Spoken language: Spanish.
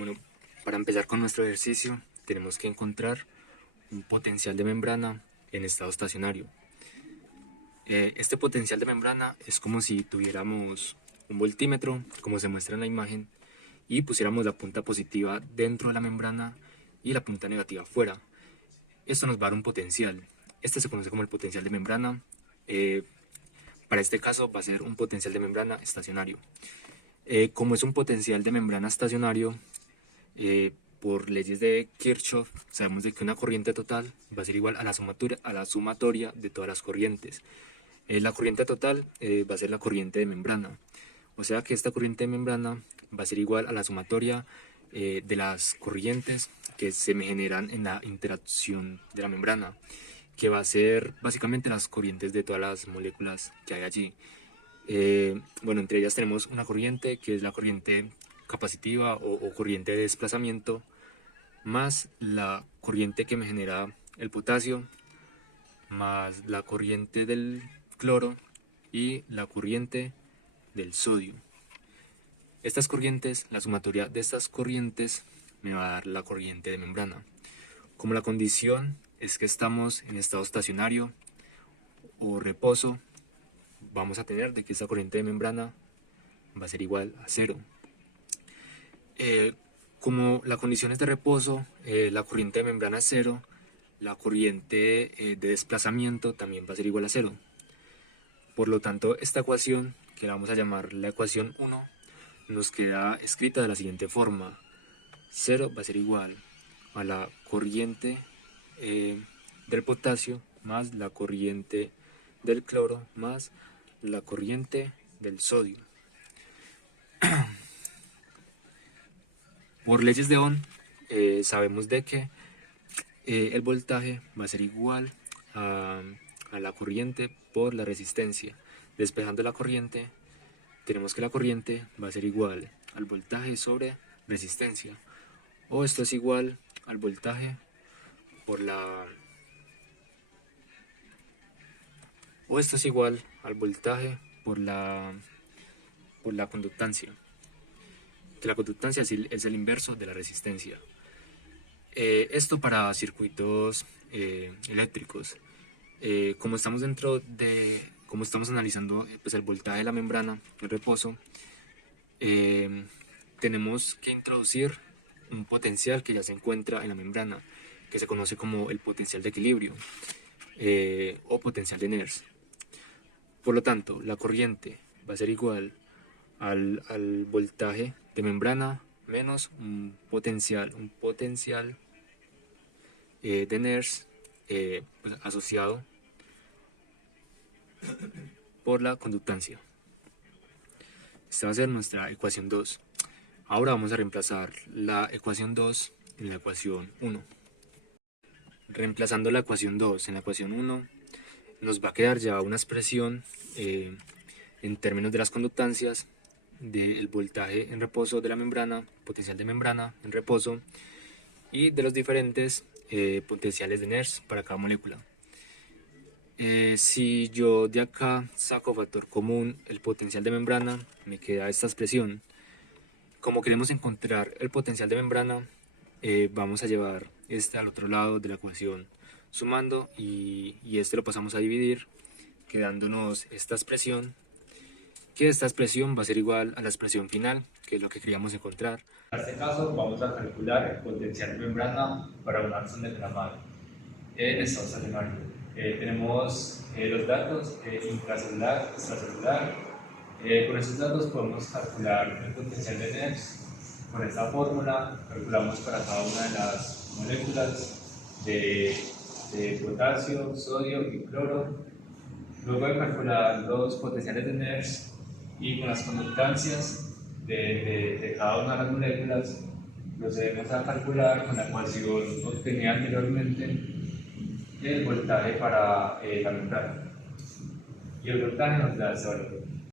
Bueno, para empezar con nuestro ejercicio, tenemos que encontrar un potencial de membrana en estado estacionario. Este potencial de membrana es como si tuviéramos un voltímetro, como se muestra en la imagen, y pusiéramos la punta positiva dentro de la membrana y la punta negativa fuera. Esto nos va a dar un potencial. Este se conoce como el potencial de membrana. Para este caso va a ser un potencial de membrana estacionario. Como es un potencial de membrana estacionario, por leyes de Kirchhoff, sabemos de que una corriente total va a ser igual a la sumatoria de todas las corrientes. La corriente total va a ser la corriente de membrana. O sea que esta corriente de membrana va a ser igual a la sumatoria de las corrientes que se me generan en la interacción de la membrana, que va a ser básicamente las corrientes de todas las moléculas que hay allí. Bueno, entre ellas tenemos una corriente que es la corriente capacitiva o corriente de desplazamiento, más la corriente que me genera el potasio, más la corriente del cloro y la corriente del sodio. Estas corrientes, la sumatoria de estas corrientes me va a dar la corriente de membrana. Como la condición es que estamos en estado estacionario o reposo, vamos a tener de que esta corriente de membrana va a ser igual a 0. Como la condición es de reposo, la corriente de membrana es 0, la corriente de desplazamiento también va a ser igual a 0. Por lo tanto, esta ecuación, que la vamos a llamar la ecuación 1, nos queda escrita de la siguiente forma. 0 va a ser igual a la corriente del potasio más la corriente del cloro más la corriente del sodio. Por leyes de Ohm, sabemos de que el voltaje va a ser igual a la corriente por la resistencia. Despejando la corriente, tenemos que la corriente va a ser igual al voltaje sobre resistencia. O esto es igual al voltaje por la... O esto es igual al voltaje por la conductancia. Que la conductancia es el inverso de la resistencia. Esto para circuitos eléctricos. Como estamos como estamos analizando pues el voltaje de la membrana, el reposo, tenemos que introducir un potencial que ya se encuentra en la membrana, que se conoce como el potencial de equilibrio o potencial de Nernst. Por lo tanto, la corriente va a ser igual al voltaje de membrana menos un potencial de Nernst pues, asociado por la conductancia. Esta va a ser nuestra ecuación 2. Ahora vamos a reemplazar la ecuación 2 en la ecuación 1. Reemplazando la ecuación 2 en la ecuación 1, nos va a quedar ya una expresión en términos de las conductancias del voltaje en reposo de la membrana, potencial de membrana en reposo y de los diferentes potenciales de Nernst para cada molécula. Si yo de acá saco factor común el potencial de membrana, me queda esta expresión. Como queremos encontrar el potencial de membrana, vamos a llevar este al otro lado de la ecuación sumando y este lo pasamos a dividir, quedándonos esta expresión, que esta expresión va a ser igual a la expresión final, que es lo que queríamos encontrar. En este caso vamos a calcular el potencial de membrana para un arcón de Calamar en estado estacionario. Tenemos los datos intracelular, extracelular. Con estos datos podemos calcular el potencial de Nernst. Con esta fórmula calculamos para cada una de las moléculas de potasio, sodio y cloro. Luego de calcular los potenciales de Nernst y con las conductancias de cada una de las moléculas, procedemos a calcular con la ecuación obtenida anteriormente el voltaje para la membrana. Y el voltaje nos da el valor.